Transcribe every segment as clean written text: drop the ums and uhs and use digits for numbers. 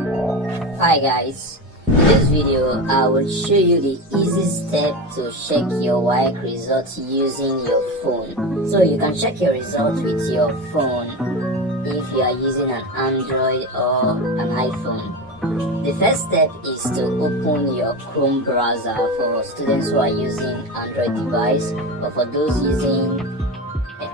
Hi guys, in this video I will show you the easy step to check your WAEC results using your phone. So you can check your results with your phone if you are using an Android or an iPhone. The first step is to open your Chrome browser for students who are using Android device, or for those using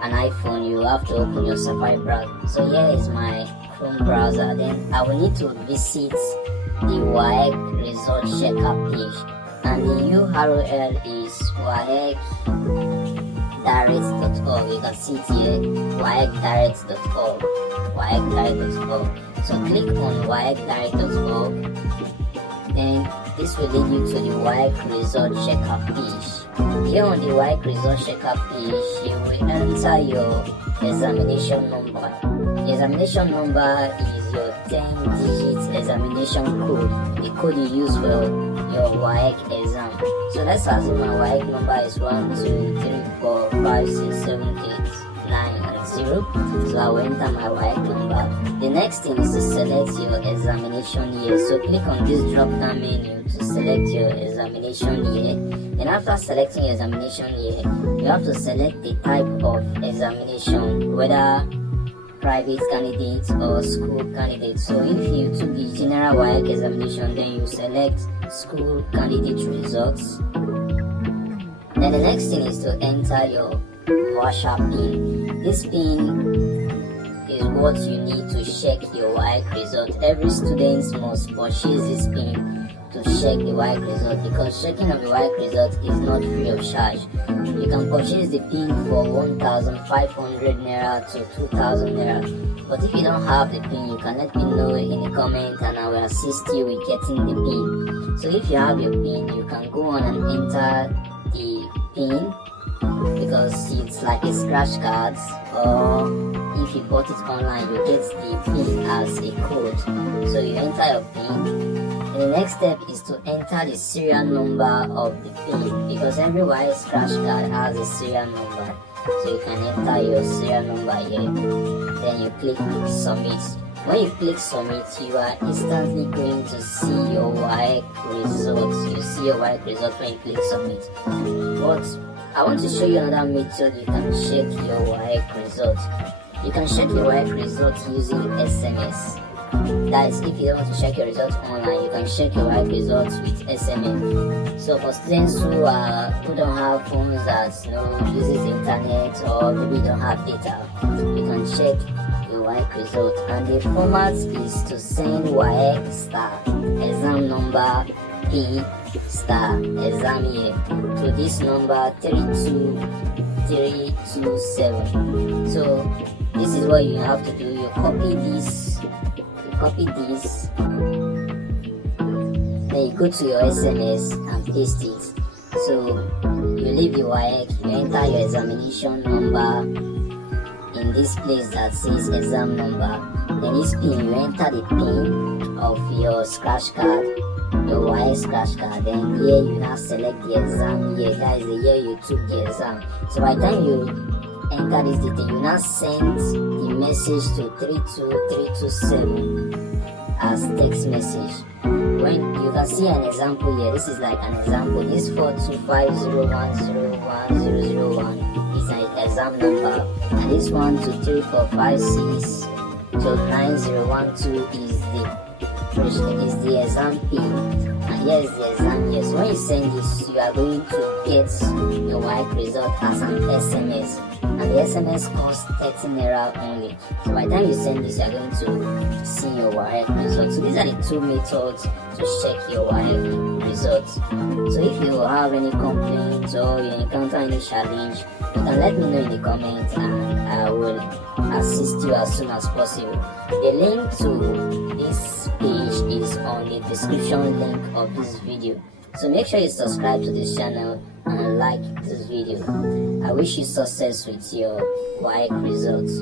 an iPhone you have to open your Safari browser. So here is my Chrome browser. Then I will need to visit the WAEC result checker page, and the URL is waecdirect.org. You can see it here, waecdirect.org. So click on waecdirect.org. Then this will lead you to the WAEC result checker page. Here on the WAEC result checker page, you will enter your examination number. The examination number is your 10-digit examination code, the code you use for your WAEC exam. So let's assume my WAEC number is 1, 2, 3, 4, 5, 6, 7, 8, 9, and 0. So I will enter my WAEC number. The next thing is to select your examination year. So click on this drop down menu to select your examination year. And after selecting your examination year, you have to select the type of examination, whether private candidate or school candidate. So if you took the general WAEC examination, then you select school candidate results. Then the next thing is to enter your voucher PIN. This PIN is what you need to check your WAEC result. Every student must purchase this PIN to check the WAEC result, because checking of the WAEC result is not free of charge. You can purchase the PIN for 1,500 naira to 2,000 naira. But if you don't have the PIN, you can let me know in the comment and I will assist you with getting the PIN. So if you have your PIN, you can go on and enter the PIN, because it's like a scratch card, or if you bought it online, you get the PIN as a code. So you enter your PIN. And the next step is to enter the serial number of the PIN, because every WAEC scratch card has a serial number. So you can enter your serial number here. Then you click submit. When you click submit, you are instantly going to see your WAEC results. You see your WAEC results when you click submit. But I want to show you another method you can check your WAEC results. You can check your WAEC results using SMS. That is, if you don't want to check your results online, you can check your WAEC results with SMS. So for students who don't have phones that uses the internet, or maybe don't have data, you can check your WAEC result. And the format is to send WAEC star exam number P star exam year to this number 32327. So this is what you have to do. You copy this, then you go to your SMS and paste it. So you leave the WAEC, you enter your examination number in this place that says exam number. Then this PIN, you enter the PIN of your scratch card, your WAEC scratch card. Then here you now select the exam year, that is the year you took the exam. So by the time you enter this detail, you now send the message to 32327 as text message. When you can see an example here, this is like an example. This 425010101 is an exam number, and this 12345690112 is the exam PIN, and here is the exam year. So when you send this, you are going to get your WAEC result as an SMS, and the SMS costs 30 naira only. So by the time you send this, you are going to see your WAEC result. So these are the two methods to check your WAEC results. So if you have any complaints or you encounter any challenge, you can let me know in the comments and I will assist you as soon as possible. The link to this page is on the description link of this video. So make sure you subscribe to this channel and like this video. I wish you success with your WAEC results.